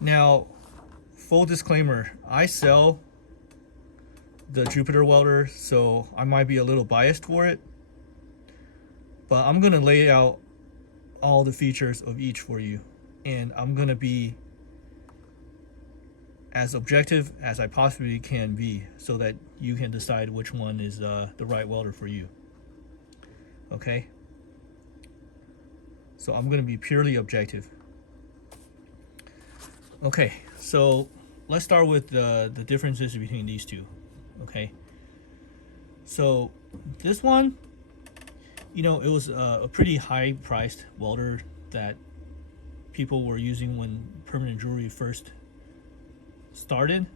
Now, full disclaimer, I sell the Jupiter welder, so I might be a little biased for it, but I'm gonna lay out all the features of each for you, and I'm gonna be as objective as I possibly can be so that you can decide which one is the right welder for you. Okay? So I'm gonna be purely objective. Okay, so let's start with the differences between these two. Okay, so this one, you know, it was a pretty high priced welder that people were using when permanent jewelry first started,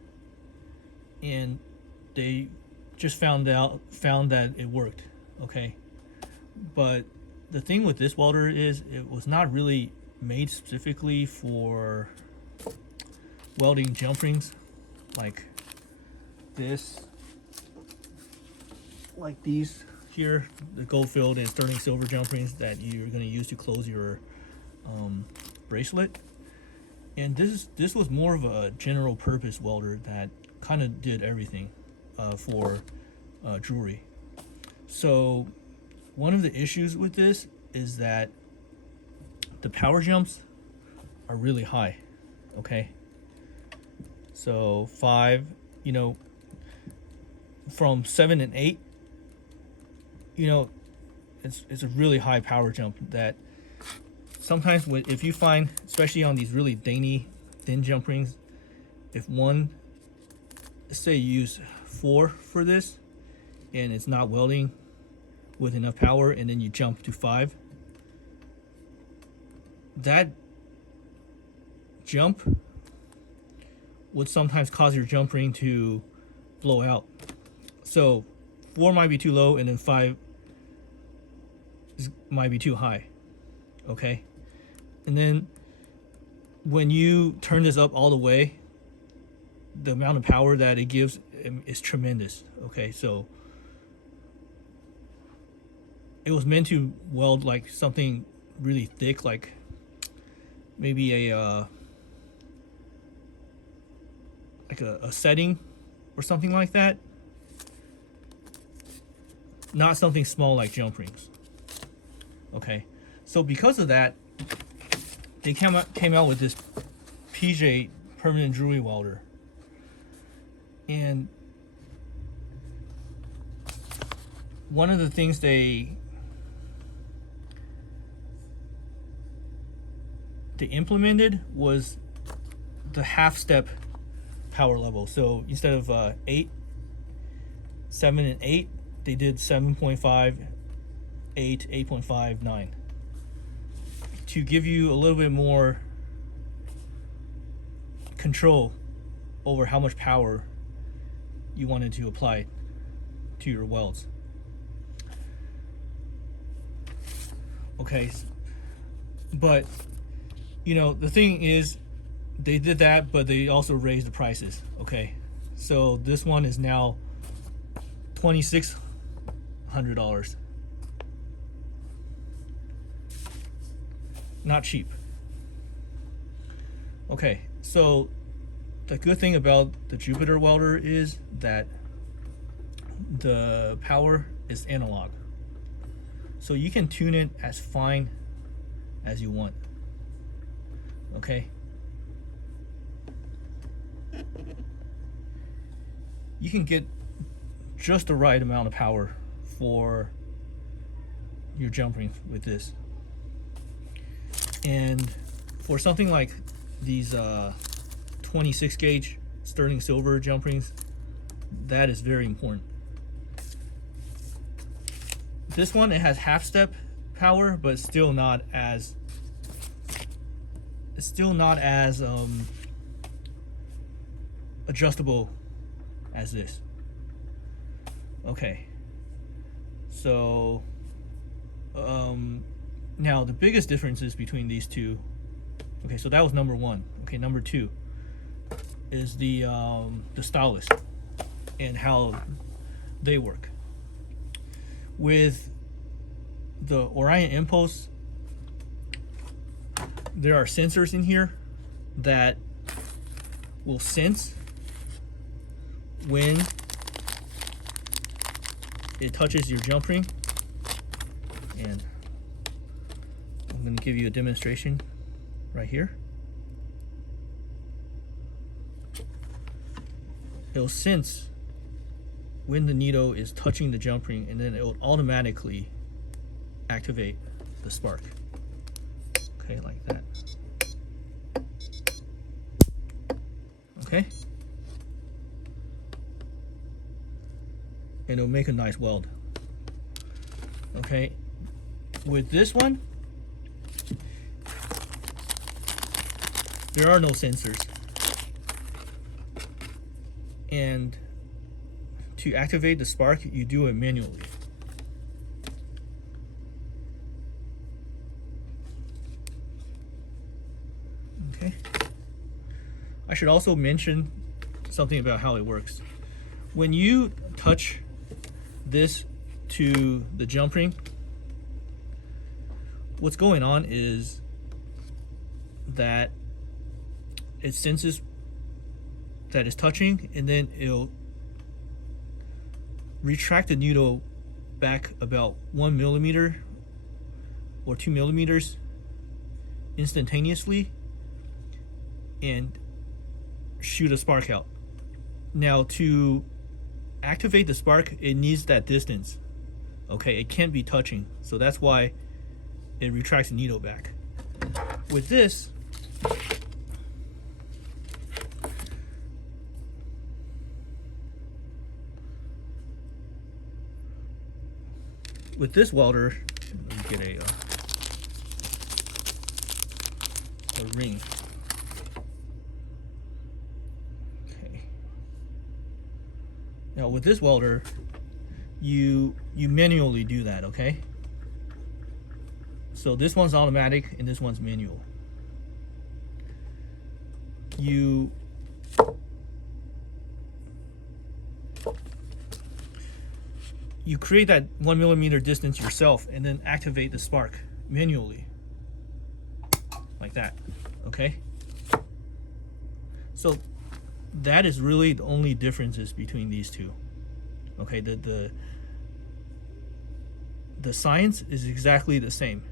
and they just found that it worked. Okay, but the thing with this welder is it was not really made specifically for welding jump rings like this, like these here, the gold filled and sterling silver jump rings that you're going to use to close your bracelet. And this was more of a general purpose welder that kind of did everything for jewelry. So one of the issues with this is that the power jumps are really high. Okay, so 5, you know, from 7 and 8, you know, it's a really high power jump that sometimes if you find, especially on these really dainty thin jump rings, if one, say you use 4 for this and it's not welding with enough power, and then you jump to 5, that jump would sometimes cause your jump ring to blow out. So 4 might be too low, and then 5 might be too high. Okay, and then when you turn this up all the way, the amount of power that it gives is tremendous. Okay, so it was meant to weld like something really thick, like maybe a setting or something like that, not something small like jump rings. Okay, so because of that, they came out with this PJ permanent jewelry welder, and one of the things they implemented was the half step power level. So instead of 8, 7, and 8, they did 7.5, 8, 8.5, 9 to give you a little bit more control over how much power you wanted to apply to your welds. Okay, but you know, the thing is, they did that, but they also raised the prices. Okay, so this one is now $2,600. Not cheap. Okay, so the good thing about the Jupiter welder is that the power is analog, so you can tune it as fine as you want. Okay, you can get just the right amount of power for your jump ring with this. And for something like these 26 gauge sterling silver jump rings, that is very important. This one, it has half step power, but still not as adjustable as this. Okay, so now the biggest differences between these two. Okay, so that was number 1. Okay, number 2 is the stylus and how they work. With the Orion impulse, there are sensors in here that will sense when it touches your jump ring. And I'm going to give you a demonstration right here. It'll sense when the needle is touching the jump ring, and then it will automatically activate the spark. Okay, like that. Okay. And it'll make a nice weld. Okay. With this one, there are no sensors. And to activate the spark, you do it manually. Okay. I should also mention something about how it works. When you touch this to the jump ring, what's going on is that it senses that it's touching, and then it'll retract the needle back about 1 millimeter or 2 millimeters instantaneously and shoot a spark out. Now, to activate the spark, it needs that distance. Okay, it can't be touching, so that's why it retracts the needle back. With this, welder, let me get a ring. Okay. Now with this welder, you manually do that, okay? So this one's automatic and this one's manual. You create that 1 millimeter distance yourself and then activate the spark manually, like that. Okay, so that is really the only differences between these two. Okay, the science is exactly the same.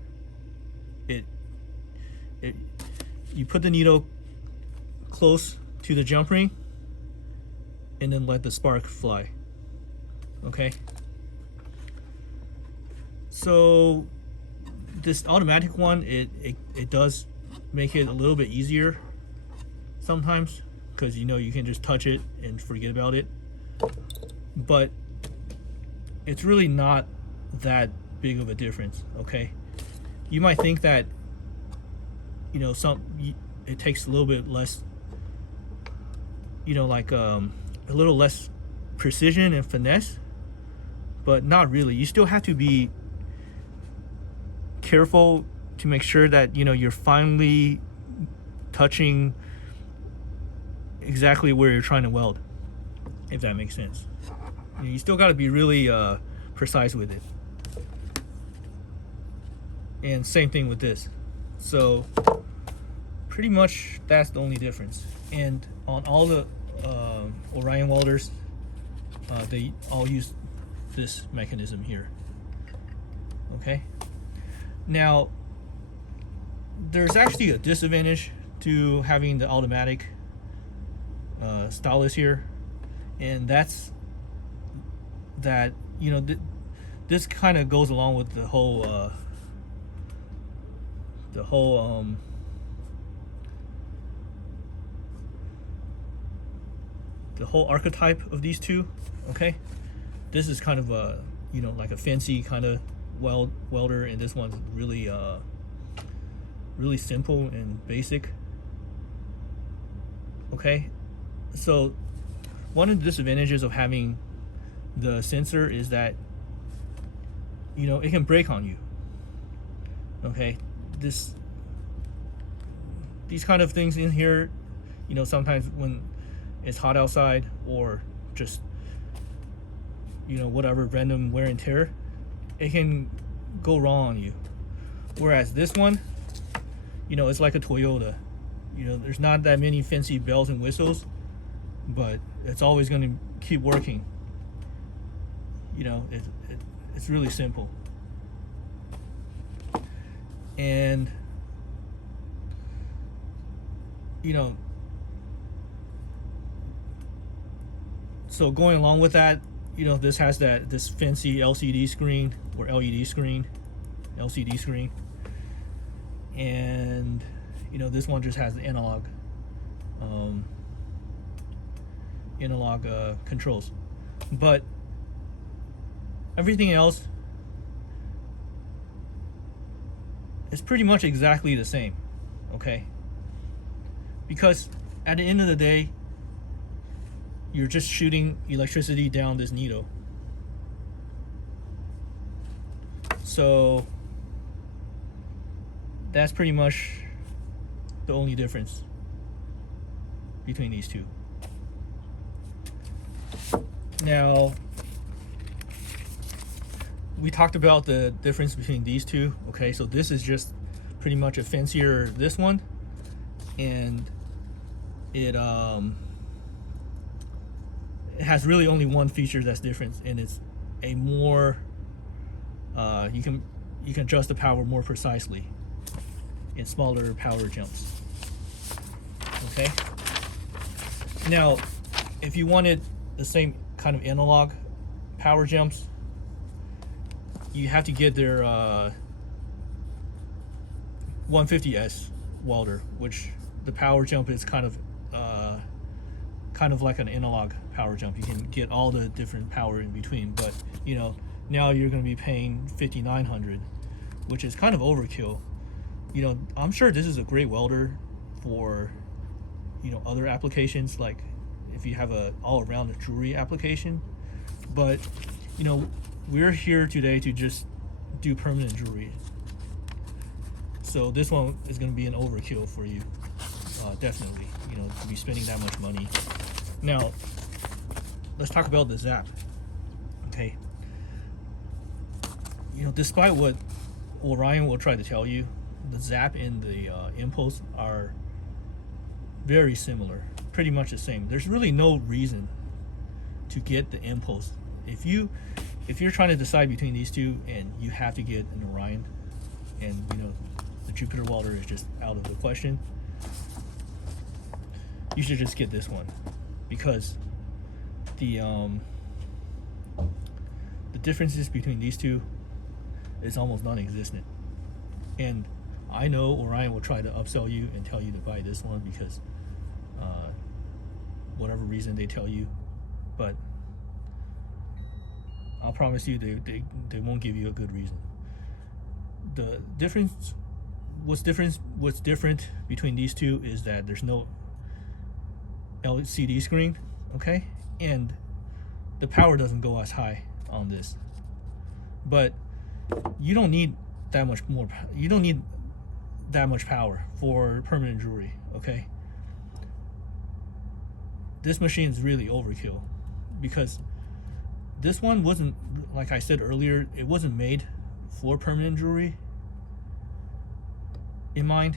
You put the needle close to the jump ring and then let the spark fly. Okay, so this automatic one, it does make it a little bit easier sometimes, because you can just touch it and forget about it, but it's really not that big of a difference. Okay, you might think that it takes a little bit less, like a little less precision and finesse, but not really. You still have to be careful to make sure that you're finally touching exactly where you're trying to weld, if that makes sense. You still got to be really precise with it. And same thing with this. So pretty much that's the only difference. And on all the Orion welders, they all use this mechanism here. Okay, now there's actually a disadvantage to having the automatic stylus here, and that's that this kind of goes along with the whole archetype of these two. Okay, this is kind of a like a fancy kind of welder, and this one's really really simple and basic. Okay, so one of the disadvantages of having the sensor is that it can break on you. Okay, these kind of things in here, sometimes when it's hot outside or just whatever random wear and tear, it can go wrong on you. Whereas this one, it's like a Toyota. You know, there's not that many fancy bells and whistles, but it's always going to keep working. You know, it's really simple. And you know, so going along with that, you know, this has this fancy LCD screen or LCD screen, and you know, this one just has the analog controls, but everything else is pretty much exactly the same, okay? Because at the end of the day, you're just shooting electricity down this needle. So that's pretty much the only difference between these two. Now, we talked about the difference between these two. Okay, so this is just pretty much a fancier this one, and it has really only one feature that's different, and it's a more you can adjust the power more precisely in smaller power jumps. Okay, now if you wanted the same kind of analog power jumps, you have to get their 150S welder, which the power jump is kind of like an analog power jump. You can get all the different power in between, but you know, now you're going to be paying $5,900, which is kind of overkill. You know, I'm sure this is a great welder for, you know, other applications, like if you have a all-around jewelry application, but you know, we're here today to just do permanent jewelry, so this one is going to be an overkill for you, definitely, you know, to be spending that much money. Now let's talk about the Zapp. Okay, you know, despite what Orion will try to tell you, the Zapp and the Impulse are very similar, pretty much the same. There's really no reason to get the Impulse. If you're trying to decide between these two and you have to get an Orion, and you know, the Jupiter welder is just out of the question, you should just get this one, because the differences between these two is almost non-existent. And I know Orion will try to upsell you and tell you to buy this one because whatever reason they tell you, but I'll promise you they won't give you a good reason. The difference, what's different between these two is that there's no LCD screen, okay, and the power doesn't go as high on this, but you don't need that much more. You don't need that much power for permanent jewelry, okay? This machine is really overkill, because this one wasn't, like I said earlier, it wasn't made for permanent jewelry in mind.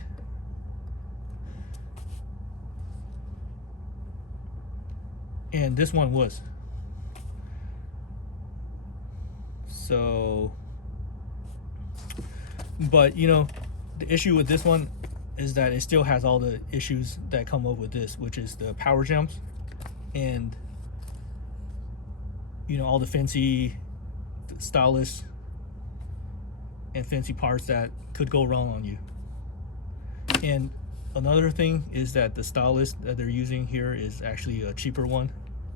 And this one was. So, but you know, the issue with this one is that it still has all the issues that come up with this, which is the power jumps and, you know, all the fancy stylus and fancy parts that could go wrong on you. And another thing is that the stylus that they're using here is actually a cheaper one.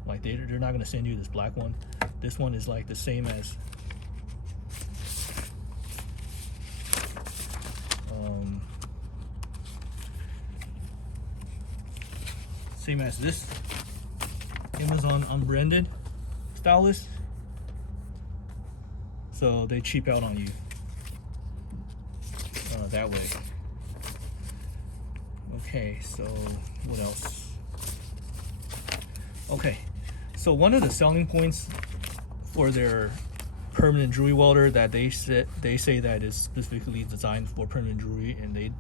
Like they're not going to send you this black one. This one is like the same as this Amazon unbranded stylus. So they cheap out on you that way. Okay, so what else? Okay, so one of the selling points for their permanent jewelry welder that they say that is specifically designed for permanent jewelry, and they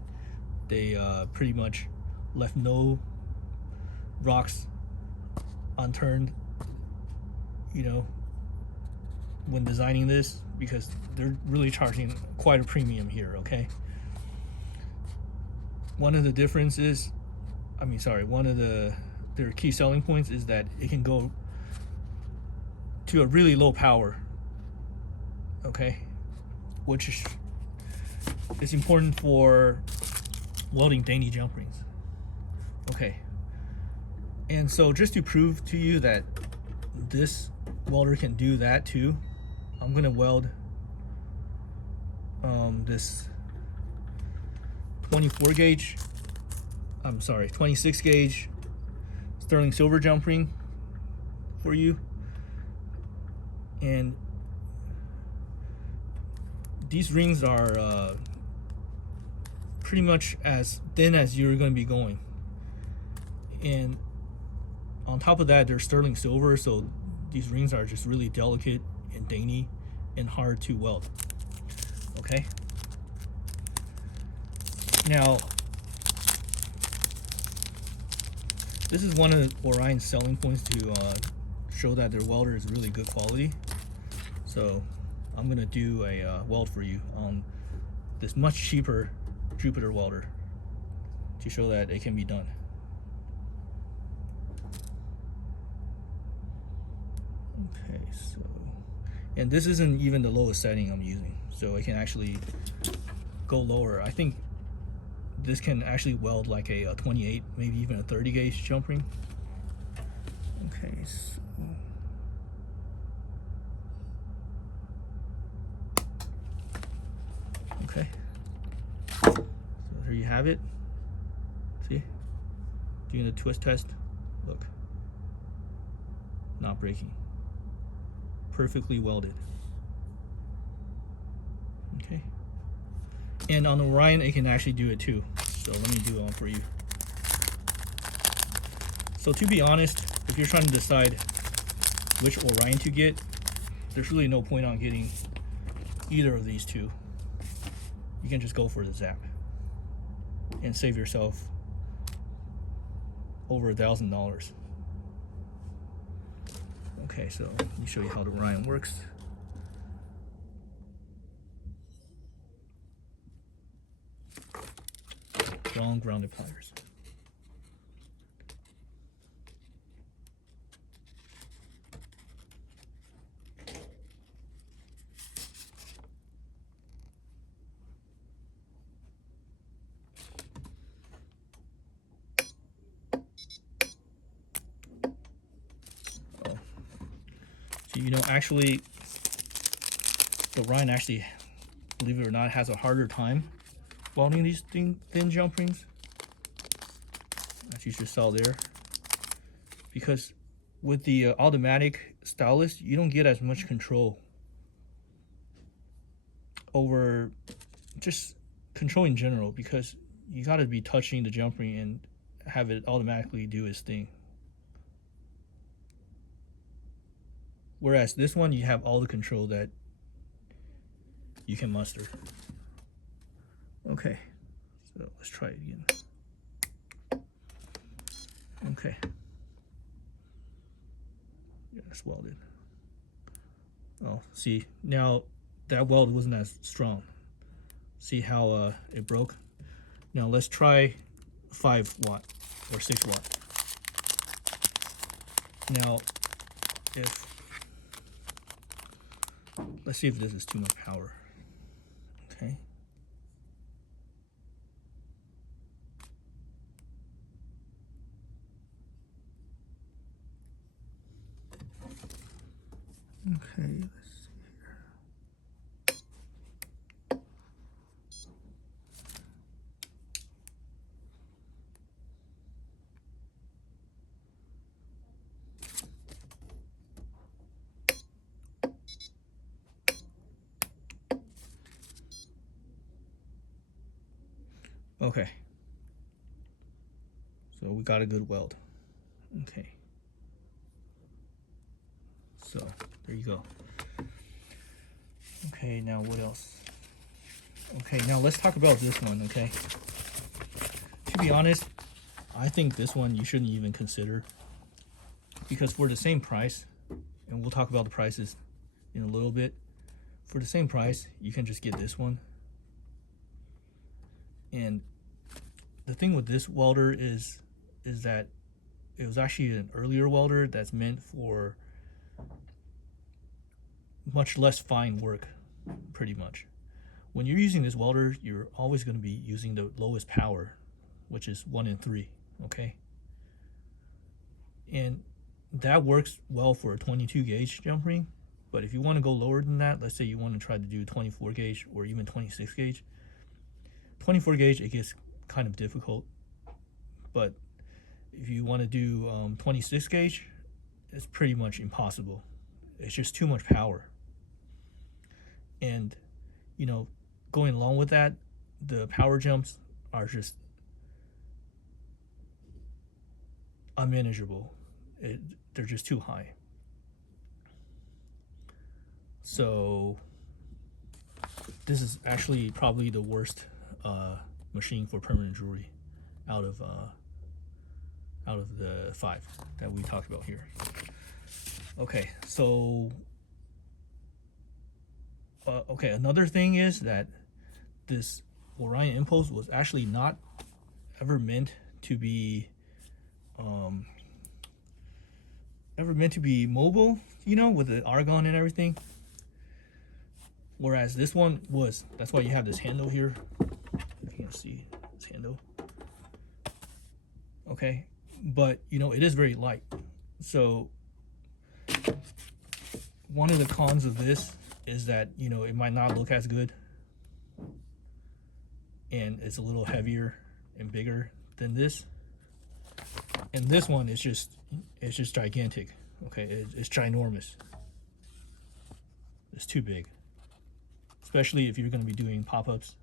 pretty much left no rocks unturned, you know, when designing this, because they're really charging quite a premium here, okay? One of the differences, one of their key selling points is that it can go to a really low power, okay? Which is important for welding dainty jump rings, okay? And so just to prove to you that this welder can do that too, I'm gonna weld this 26 gauge sterling silver jump ring for you. And these rings are pretty much as thin as you're going to be going, and on top of that, they're sterling silver, so these rings are just really delicate and dainty and hard to weld, okay? Now, this is one of Orion's selling points to show that their welder is really good quality. So I'm gonna do a weld for you on this much cheaper Jupiter welder to show that it can be done. Okay, so, and this isn't even the lowest setting I'm using, so it can actually go lower. I think this can actually weld like a 28, maybe even a 30 gauge jump ring. Okay, so okay, so there you have it. See, doing the twist test, look, not breaking, perfectly welded. Okay, and on the Orion it can actually do it too, so let me do it on for you. So to be honest, if you're trying to decide which Orion to get, there's really no point on getting either of these two. You can just go for the Zapp and save yourself over $1,000. Okay, so let me show you how the Orion works. Long grounded pliers. So, you know, actually, the Orion actually, believe it or not, has a harder time welding these thin jump rings, as you just saw there, because with the automatic stylus, you don't get as much control over just control in general, because you got to be touching the jump ring and have it automatically do its thing. Whereas this one, you have all the control that you can muster. Okay, so let's try it again. Okay, yeah, it's welded. Oh, see, now that weld wasn't as strong. See how it broke? Now let's try 5 watt or 6 watt. Now, let's see if this is too much power. Okay. Okay, let's see here. Okay. So we got a good weld. Okay. So there you go. Okay, now what else? Okay, now let's talk about this one, okay? To be honest, I think this one you shouldn't even consider, because for the same price, and we'll talk about the prices in a little bit, for the same price you can just get this one. And the thing with this welder is that it was actually an earlier welder that's meant for much less fine work, pretty much. When you're using this welder, you're always going to be using the lowest power, which is 1 in 3, okay? And that works well for a 22 gauge jump ring, but if you want to go lower than that, let's say you want to try to do 24 gauge or even 26 gauge, 24 gauge, it gets kind of difficult. But if you want to do 26 gauge, it's pretty much impossible. It's just too much power. And, you know, going along with that, the power jumps are just unmanageable. They're just too high. So this is actually probably the worst machine for permanent jewelry out of the 5 that we talked about here. Okay, so okay, another thing is that this Orion impulse was actually not ever meant to be mobile, you know, with the argon and everything. Whereas this one was. That's why you have this handle here. If you can see this handle. Okay, but you know, it is very light. So one of the cons of this is that, you know, it might not look as good, and it's a little heavier and bigger than this. And this one is just gigantic. Okay, it's ginormous. It's too big, especially if you're going to be doing pop-ups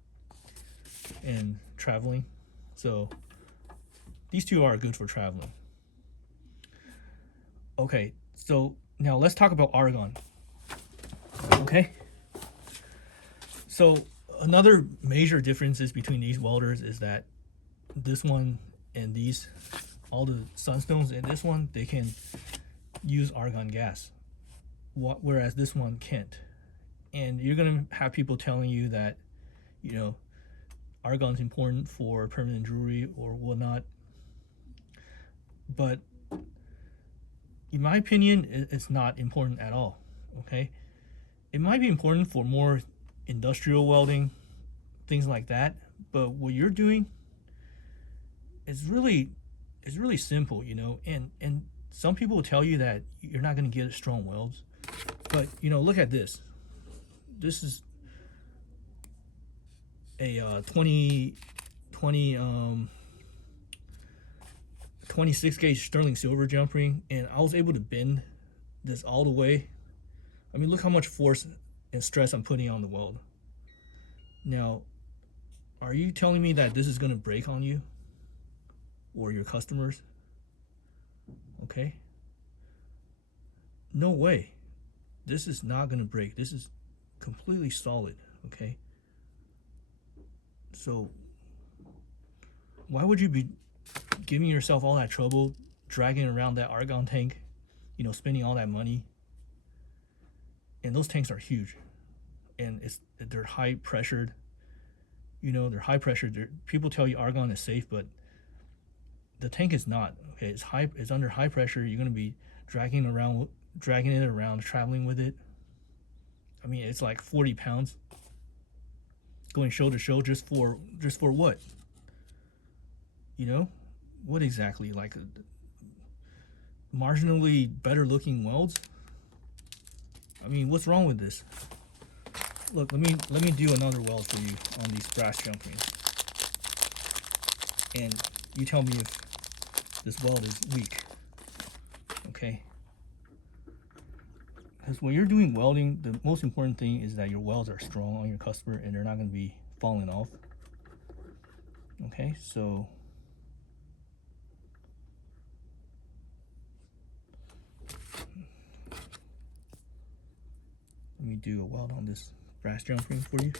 and traveling. So these two are good for traveling. Okay, so now let's talk about argon. Okay, so another major differences between these welders is that this one and these, all the sunstones in this one, they can use argon gas, whereas this one can't. And you're gonna have people telling you that, you know, argon's important for permanent jewelry or whatnot, but in my opinion, it's not important at all. Okay, it might be important for more industrial welding, things like that, but what you're doing is really simple, you know. And some people will tell you that you're not going to get strong welds, but you know, look at this. This is a 26 gauge sterling silver jump ring, and I was able to bend this all the way. I mean, look how much force and stress I'm putting on the weld. Now, are you telling me that this is going to break on you or your customers? Okay, no way. This is not going to break. This is completely solid. Okay, so why would you be giving yourself all that trouble, dragging around that argon tank, you know, spending all that money? And those tanks are huge, and they're high pressured. You know, they're high pressured. People tell you argon is safe, but the tank is not. Okay, it's under high pressure. You're going to be dragging it around, traveling with it. I mean, it's like 40 pounds going show to show, just for what? You know, what exactly? Like marginally better looking welds? I mean, what's wrong with this? Look, let me do another weld for you on these brass jump rings, and you tell me if this weld is weak. Okay? Because when you're doing welding, the most important thing is that your welds are strong on your customer and they're not going to be falling off. Okay, so let me do a weld on this brass jump ring for you.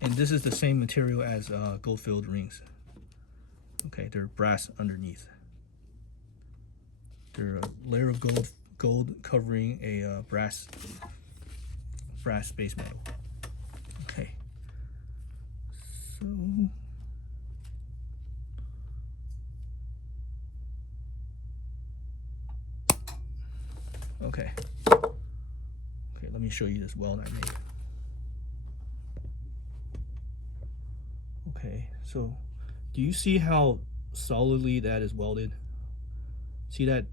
And this is the same material as gold-filled rings. Okay, they're brass underneath. They're a layer of gold covering a brass base metal. Okay, so okay, let me show you this weld I made. Okay, so do you see how solidly that is welded? See that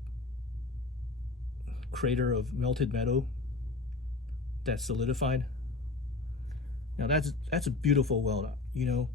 crater of melted metal that's solidified? Now that's a beautiful weld. You know,